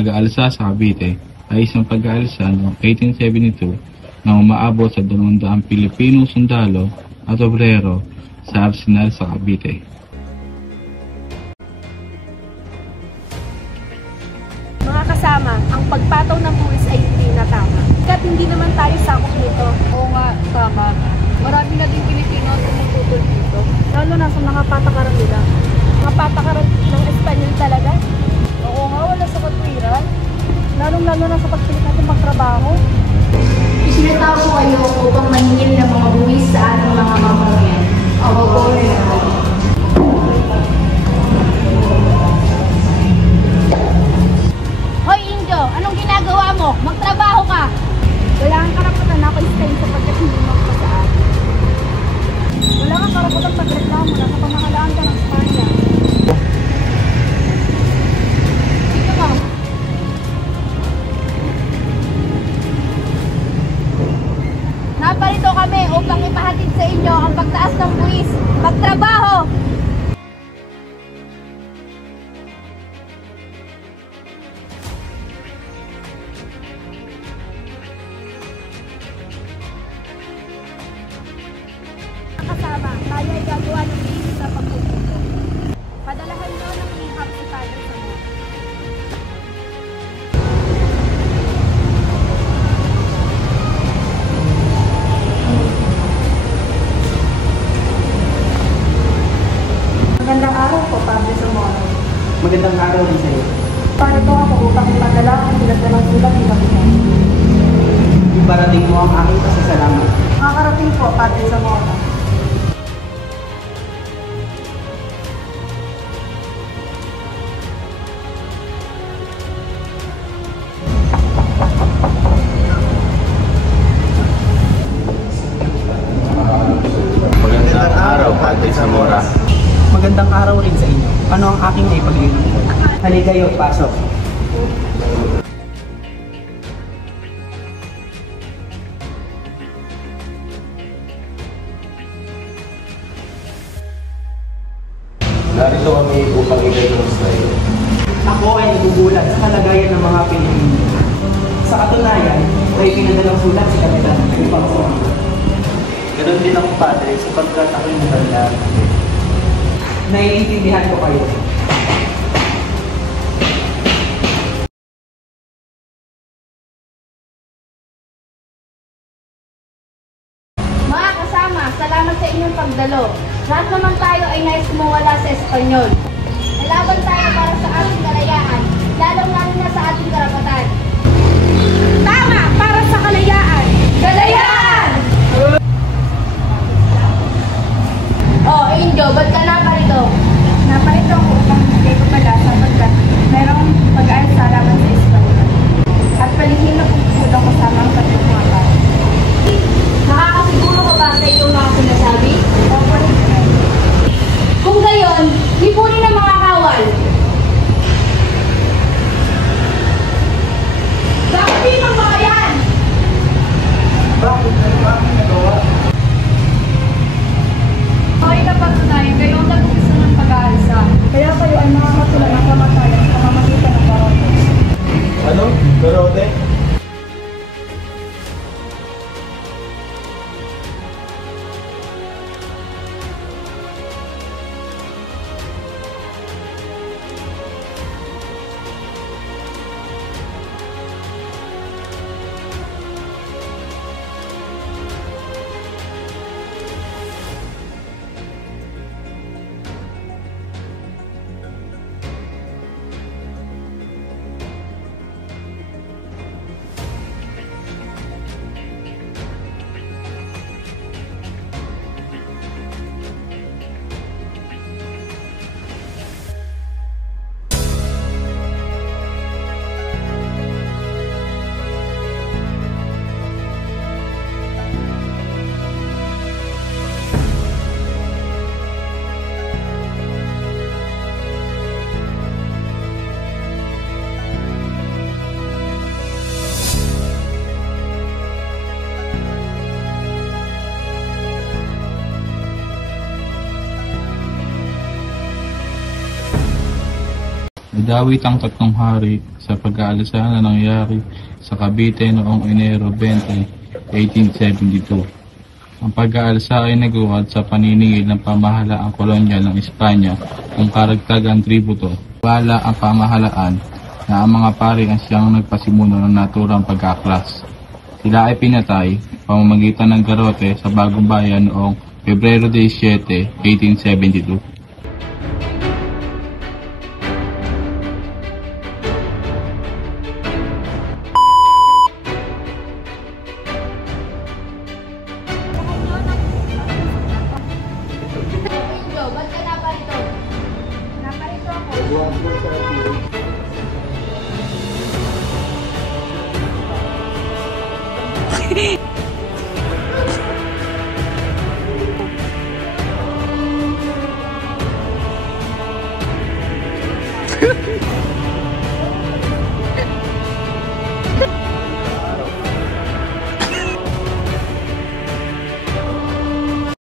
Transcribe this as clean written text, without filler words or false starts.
pag-aalsa sa Cavite ay isang pag-aalsa noong 1872 na umaabot sa 200 Pilipinong sundalo at obrero sa arsenal sa Cavite. Mga kasama, ang pagpataw ng buwis ay hindi na tama. Kahit hindi naman tayo sakop nito. Oo nga, tama. Marami na din Pilipino ang tumututol dito. Lalo na sa mga patakaran nila. Mga patakaran ng Espanyol talaga. Oo nga, wala sa katwiran. Lalong-lalo na sa pagpilit natin magtrabaho. Isinatao ko kayo upang maningil ng mga buwis sa ating mga mamamayan. Oo, Hoy, Injo! Anong ginagawa mo? Magtrabaho ka! Wala kang karapatan na palistahin sapagkat hindi mo sa atin. Wala kang karapatan magreklamo na sa pamahalaan ka ng Espanya. Dito ka! Naparito kami upang ipahatid sa inyo ang pagtaas ng buwis. Magtrabaho! Kasama, tayo ay gagawa ng linis sa pagpuputo. Padalahan nyo ng liham si Padre Samuel. Magandang araw po, Padre Samuel. Magandang araw rin sa'yo. Parito ako upang ipadala ang pinagdalang sulat ni Kapitan. Ibarating mo ang aking pasasalamat. Makakarating po, Padre Samuel. Magandang araw, Padre Zamora. Magandang araw rin sa inyo. Ano ang aking naipag-inom? Halikayo, pasok. Narito kami upang i-diagnose sa iyo. Ako ay nagugulat sa kalagayan ng mga Pilipino. Sa katunayan, ay pinadalang sulat si Kapitan upang sumagot. Ganon din ako, Padre, sapagkat ako'y matanda. Naiintindihan ko kayo. Mga kasama, salamat sa inyong pagdalo. Lahat naman tayo ay nais kumawala sa Espanyol. Lalaban tayo para sa ating kalayaan, lalong-lalo na sa ating karapatan. Tama! Para sa kalayaan! Kalayaan! Oh, Angel, ba't ka naparito? Naparito ako upang bigay ko pala sapagkat mayroong pag-aalsa laban sa Espanya. At palihim na pupulang kasama ang kanyang mga tao. Nakakasiguro ka ba sa iyong mga sinasabi? Opo, Lieutenant. Kung gayon, lipunin ang mga kawal. Bakit din ang mga yan? Bakit? Ano ba ang nagawa? Ay, napatunayan kayo ang nag-umpisa ng pag-aalsa. Kaya kayo ay makakatulan ng kamatayan sa pamamagitan ng barote. Ano? Garote? Nadawit ang tatlong hari sa pag-aalsa na nangyari sa Cavite noong Enero 20, 1872. Ang pag-aalsa ay nagawad sa paniningil ng pamahalaang kolonyal ng Espanya kung karagtagang tributo. Wala ang pamahalaan na ang mga pari ang siyang nagpasimuno ng naturang pagkaklas. Sila ay pinatay pamamagitan ng garote sa Bagong Bayan noong Pebrero 17, 1872.